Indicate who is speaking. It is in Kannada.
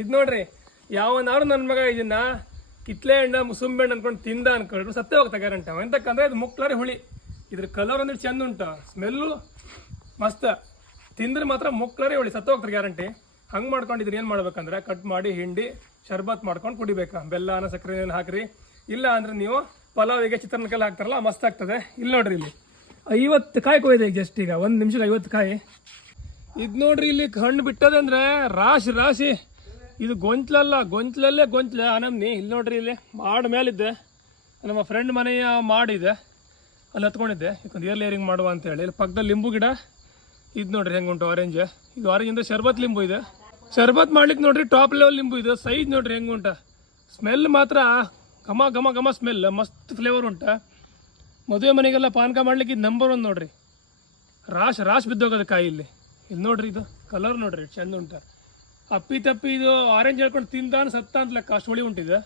Speaker 1: ಇದು ನೋಡ್ರಿ ಯಾವನಾರು ನನ್ನ ಮಗ ಇದನ್ನ ಕಿತ್ಲೆ ಹಣ್ಣ, ಮುಸುಂಬೆ ಹಣ್ಣು ಅನ್ಕೊಂಡು ತಿಂದ ಅನ್ಕೊಂಡ್ರು ಸತ್ತೇ ಹೋಗ್ತಾ ಗ್ಯಾರಂಟಿ ಅವ. ಎಂತಕ್ಕಂದ್ರೆ ಇದು ಮುಕ್ಲಾರಿ ಹುಳಿ. ಇದ್ರ ಕಲರ್ ಅಂದ್ರೆ ಚೆಂದ ಉಂಟು ಸ್ಮೆಲ್ಲು ಮಸ್ತ್. ತಿಂದ್ರೆ ಮಾತ್ರ ಮುಕ್ಲಾರಿ ಹುಳಿ ಸತ್ತ ಹೋಗ್ತಾರೆ ಗ್ಯಾರಂಟಿ ಹಂಗೆ ಮಾಡ್ಕೊಂಡಿದ್ರೆ ಏನು ಮಾಡ್ಬೇಕಂದ್ರೆ ಕಟ್ ಮಾಡಿ ಹಿಂಡಿ, ಶರ್ಬತ್ ಮಾಡ್ಕೊಂಡು ಕುಡಿಬೇಕು. ಬೆಲ್ಲನ ಸಕ್ಕರೆ ಹಾಕ್ರಿ. ಇಲ್ಲ ಅಂದ್ರೆ ನೀವು ಪಲಾವಿಗೆ ಚಿತ್ರಾನ್ನಕ್ಕೆಲ್ಲ ಹಾಕ್ತಾರಲ್ಲ, ಮಸ್ತ್ ಆಗ್ತದೆ. ಇಲ್ಲಿ ನೋಡ್ರಿ ಇಲ್ಲಿ. ಐವತ್ತು ಕಾಯಿ ಕೊಯ್ದೆ ಜಸ್ಟ್ ಈಗ. ಒಂದು ನಿಮಿಷಕ್ಕೆ ಐವತ್ತು ಕಾಯಿ. ಇದು ನೋಡ್ರಿ ಇಲ್ಲಿ ಹಣ್ಣು ಬಿಟ್ಟದಂದ್ರೆ ರಾಶಿ ರಾಶಿ. ಇದು ಗೊಂತ್ಲಲ್ಲ ಗೊಂತ್ಲಲ್ಲೇ ಗೊಂತ್ಲ ಅನಮ್ನಿ ಇಲ್ಲಿ ನೋಡ್ರಿ ಇಲ್ಲಿ ಮಾಡ ಮೇಲಿದ್ದೆ. ನಮ್ಮ ಫ್ರೆಂಡ್ ಮನೆಯ ಮಾಡಿದೆ. ಅಲ್ಲಿ ಹತ್ಕೊಂಡಿದ್ದೆ. ಇದೊಂದು ಇಯರ್ ಲೇರಿಂಗ್ ಮಾಡುವ ಅಂತೇಳಿ. ಇಲ್ಲಿ ಪಕ್ಕದಲ್ಲಿ ಲಿಂಬು ಗಿಡ. ಇದು ನೋಡ್ರಿ ಉಂಟು ಆರೆಂಜ್ ಇದು ಆರೆಂಜ್ ಅಂದ್ರೆ ಶರ್ಬತ್ ಲಿಂಬು ಇದೆ. ಶರ್ಬತ್ ಮಾಡ್ಲಿಕ್ಕೆ ನೋಡ್ರಿ ಟಾಪ್ ಲೆವೆಲ್ ಲಿಂಬು ಇದೆ. ಸೈಜ್ ನೋಡ್ರಿ ಉಂಟ. ಸ್ಮೆಲ್ ಮಾತ್ರ ಘಮ ಘಮ ಘಮ ಸ್ಮೆಲ್ ಮಸ್ತ್ ಫ್ಲೇವರ್ ಉಂಟ. ಮದುವೆ ಮನೆಗೆಲ್ಲ ಪಾನಕ ಮಾಡ್ಲಿಕ್ಕೆ ಇದು ನಂಬರ್ ಒನ್ ನೋಡ್ರಿ. ರಾಶ್ ರಾಶ್ ಬಿದ್ದೋಗೋದು ಕಾಯಿ ಇಲ್ಲಿ. ಇಲ್ಲಿ ನೋಡ್ರಿ ಇದು. ಕಲರ್ ನೋಡ್ರಿ, ಚಂದ ಉಂಟ. ಅಪ್ಪಿ ತಪ್ಪಿ ಇದು ಆರೆಂಜ್ ಹೇಳ್ಕೊಂಡು ತಿಂದ ಸತ್ತ ಅಂತ ಲೆಕ್ಕ ಅಷ್ಟು ಹುಳಿ ಉಂಟಿದೆ